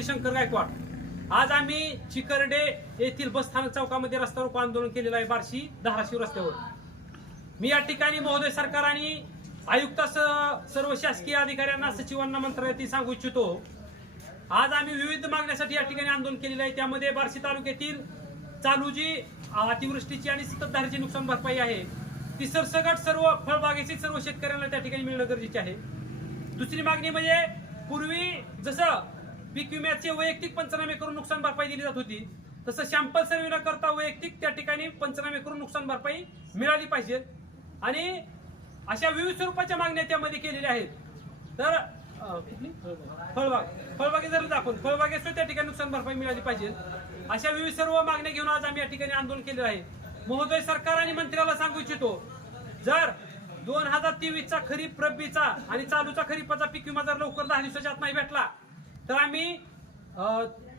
शंकर गायकवाड. आज आम्ही चिकरडे येथील बसस्थानक चौकामध्ये रस्ता रोको आंदोलन केलेलं आहे बार्शी धाराशिव रस्त्यावर. मी या ठिकाणी महोदय सरकार आणि आयुक्तास सर्व शासकीय अधिकाऱ्यांना सचिवांना मंत्रालयातील सांगू इच्छितो. आज आम्ही विविध मागण्यासाठी या ठिकाणी आंदोलन केलेलं आहे. त्यामध्ये बार्शी तालुक्यातील चालू जी अतिवृष्टीची आणि सततधारीची नुकसान भरपाई आहे. ती सरसकट सर्व फळबागेची सर्व शेतकऱ्यांना त्या ठिकाणी मिळणं गरजेचे आहे. दुसरी मागणी म्हणजे पूर्वी जसं पीक विम्याचे वैयक्तिक पंचनामे करून नुकसान भरपाई दिली जात होती. तसं सॅम्पल सर्वे न करता वैयक्तिक त्या ठिकाणी पंचनामे करून नुकसान भरपाई मिळाली पाहिजे. आणि अशा विविध स्वरूपाच्या मागण्या त्यामध्ये केलेल्या आहेत. तर फळबाग फळबागे जर दाखवून फळबागेस त्या ठिकाणी नुकसान भरपाई मिळाली पाहिजे. अशा विविध सर्व मागण्या घेऊन आज आम्ही या ठिकाणी आंदोलन केलेलं आहे. महोदय सरकार आणि मंत्र्याला सांगू इच्छितो जर दोन हजार तेवीसचा खरीप रब्बीचा आणि चालूचा खरीपाचा पीक विमा जर लवकर दहा दिवसाच्या आत नाही भेटला तर आम्ही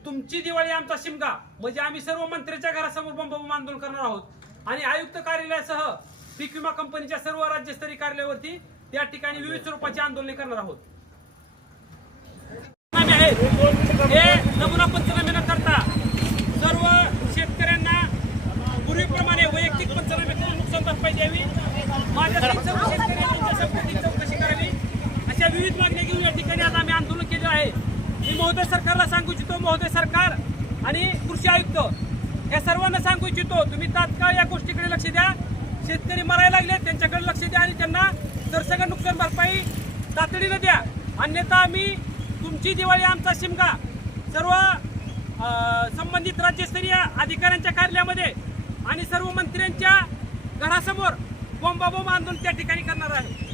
तुमची दिवाळी आमचा शिमगा. म्हणजे आम्ही सर्व मंत्र्याच्या घरासमोर बंब आंदोलन करणार आहोत. आणि आयुक्त कार्यालयासह पीक विमा कंपनीच्या सर्व राज्यस्तरीय कार्यालयावरती त्या ठिकाणी विविध स्वरूपाची आंदोलने करणार आहोत. हे नमुना पंचनामे न करता. सर्व शेतकऱ्यांना पूर्वीप्रमाणे वैयक्तिक पंचनामे करून नुकसान भरपाई द्यावी. माझ्या सर्व शेतकऱ्यांनी चौकशी करावी. अशा विविध मागण्या घेऊन या ठिकाणी आज आम्ही आंदोलन केलं आहे मी महोदय सरकारला सांगू इच्छितो महोदय सरकार आणि कृषी आयुक्त या सर्वांना सांगू इच्छितो तुम्ही तात्काळ या गोष्टीकडे लक्ष द्या. शेतकरी मरायला लागले त्यांच्याकडे लक्ष द्या आणि त्यांना सरसकट नुकसान भरपाई तातडीनं द्या. अन्यथा आम्ही तुमची दिवाळी आमचा शिमगा. सर्व संबंधित राज्यस्तरीय अधिकाऱ्यांच्या कार्यालयामध्ये आणि सर्व मंत्र्यांच्या घरासमोर बोंबाबोंब आंदोलन त्या ठिकाणी करणार आहे.